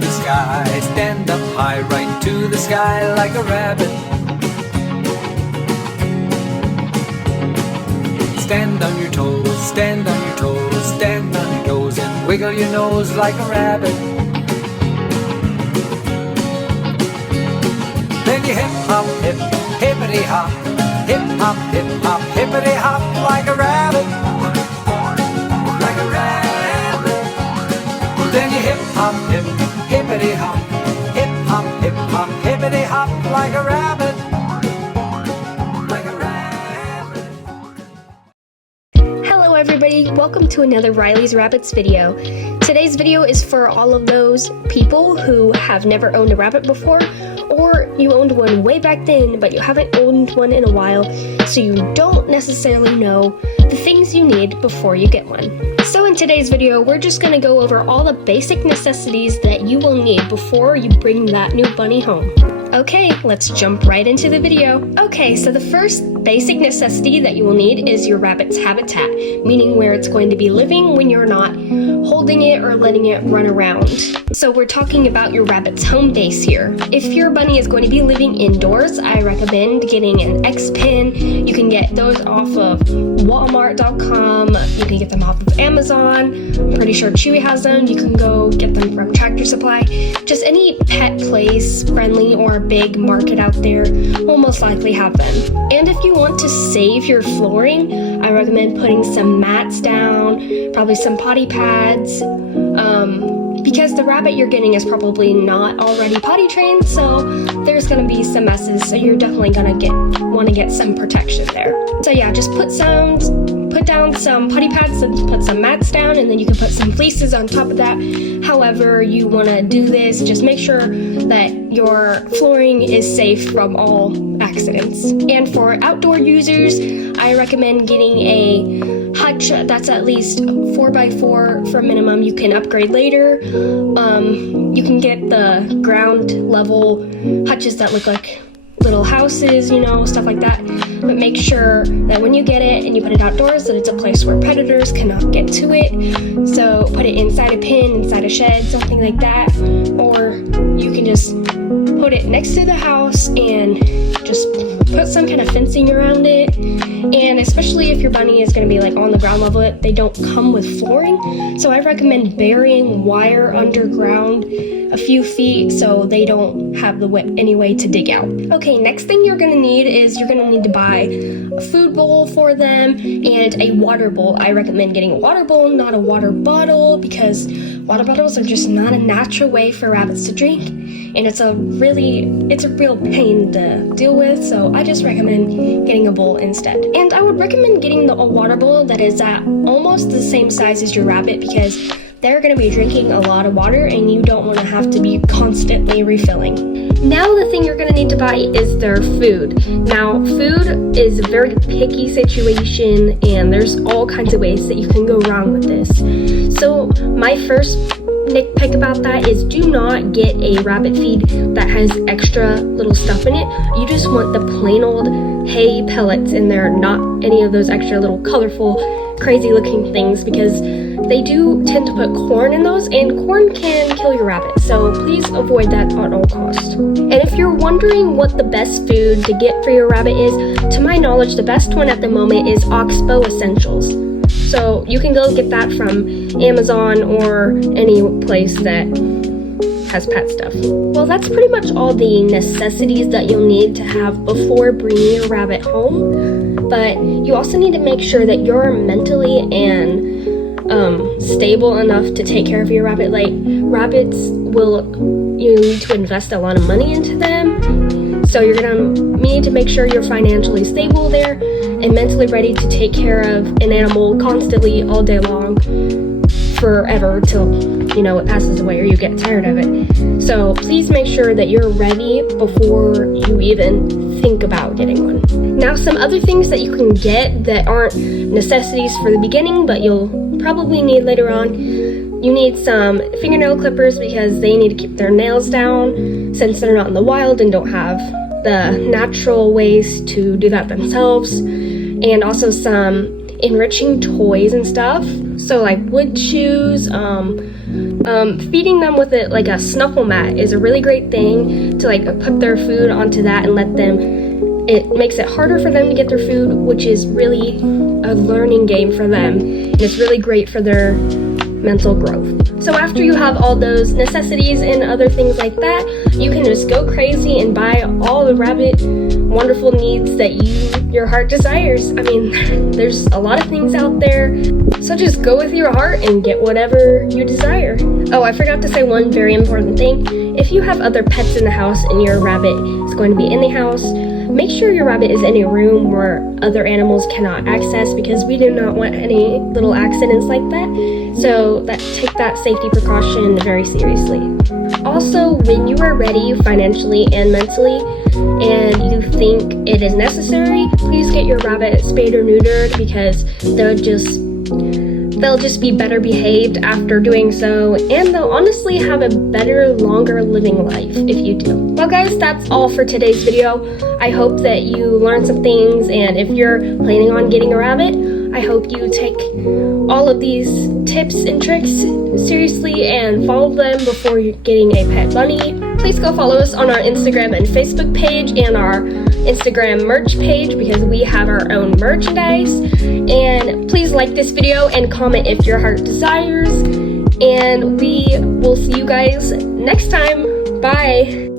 the sky. Stand up high, right to the sky like a rabbit. Stand on your toes, stand on your toes, stand on your toes and wiggle your nose like a rabbit. Then you hip hop, hip, hippity hop, hip hop, hippity hop like a rabbit. Like a rabbit. Then you hip hop, hip, hippity hop, hippity hop like a rabbit. Like a rabbit. Hello everybody, welcome to another Riley's Rabbits video. Today's video is for all of those people who have never owned a rabbit before, or you owned one way back then but you haven't owned one in a while, so you don't necessarily know the things you need before you get one. So in today's video, we're just going to go over all the basic necessities that you will need before you bring that new bunny home. Okay, let's jump right into the video. Okay, so the first basic necessity that you will need is your rabbit's habitat, meaning where it's going to be living when you're not holding it or letting it run around. So we're talking about your rabbit's home base here. If your bunny is going to be living indoors, I recommend getting an X-Pen. You can get those off of Walmart.com. You can get them off of Amazon. I'm pretty sure Chewy has them. You can go get them from Tractor Supply. Just any pet place, friendly or big market out there will most likely have them. And if you want to save your flooring, I recommend putting some mats down, probably some potty pads, because the rabbit you're getting is probably not already potty trained, so there's going to be some messes, so you're definitely going to want to get some protection there. So yeah, just put down some potty pads and put some mats down, and then you can put some fleeces on top of that. However you want to do this, just make sure that your flooring is safe from all accidents. And for outdoor users, I recommend getting a hutch that's at least 4x4 for minimum. You can upgrade later. You can get the ground level hutches that look like little houses, you know, stuff like that. But make sure that when you get it and you put it outdoors, that it's a place where predators cannot get to it. So put it inside a pen, inside a shed, something like that. Or you can just put it next to the house and just put some kind of fencing around it. And especially if your bunny is going to be like on the ground level, they don't come with flooring. So I recommend burying wire underground a few feet so they don't have any way to dig out. Okay, next thing you're going to need is you're going to need to buy a food bowl for them and a water bowl. I recommend getting a water bowl, not a water bottle, because water bottles are just not a natural way for rabbits to drink, and it's a real pain to deal with, so I just recommend getting a bowl instead. And I would recommend getting a water bowl that is at almost the same size as your rabbit, because they're going to be drinking a lot of water and you don't want to have to be constantly refilling. Now the thing you're going to need to buy is their food. Now food is a very picky situation and there's all kinds of ways that you can go wrong with this. So my first nitpick about that is do not get a rabbit feed that has extra little stuff in it. You just want the plain old hay pellets in there, not any of those extra little colorful, crazy looking things, because they do tend to put corn in those, and corn can kill your rabbit, so please avoid that at all costs. And if you're wondering what the best food to get for your rabbit is, to my knowledge, the best one at the moment is Oxbow Essentials. So you can go get that from Amazon or any place that has pet stuff. Well, that's pretty much all the necessities that you'll need to have before bringing your rabbit home. But you also need to make sure that you're mentally and stable enough to take care of your rabbit. Like, rabbits you need to invest a lot of money into them. So you're gonna need to make sure you're financially stable there and mentally ready to take care of an animal constantly all day long, forever, till it passes away or you get tired of it. So please make sure that you're ready before you even think about getting one. Now, some other things that you can get that aren't necessities for the beginning, but you'll probably need later on. You need some fingernail clippers because they need to keep their nails down since they're not in the wild and don't have the natural ways to do that themselves. And also some enriching toys and stuff. So like wood shoes, Feeding them with like a snuffle mat is a really great thing to like put their food onto that and let them. It makes it harder for them to get their food, which is really a learning game for them, and it's really great for their mental growth. So after you have all those necessities and other things like that, you can just go crazy and buy all the rabbit wonderful needs that your heart desires. I mean, there's a lot of things out there, so just go with your heart and get whatever you desire. Oh, I forgot to say one very important thing. If you have other pets in the house and your rabbit is going to be in the house, make sure your rabbit is in a room where other animals cannot access, because we do not want any little accidents like that. So take that safety precaution very seriously. Also, when you are ready financially and mentally, and you think it is necessary, please get your rabbit spayed or neutered, because they'll just be better behaved after doing so, and they'll honestly have a better, longer living life if you do. Well guys, that's all for today's video. I hope that you learned some things, and if you're planning on getting a rabbit, I hope you take all of these tips and tricks seriously and follow them before you're getting a pet bunny. Please go follow us on our Instagram and Facebook page and our Instagram merch page, because we have our own merchandise. And please like this video and comment if your heart desires. And we will see you guys next time. Bye!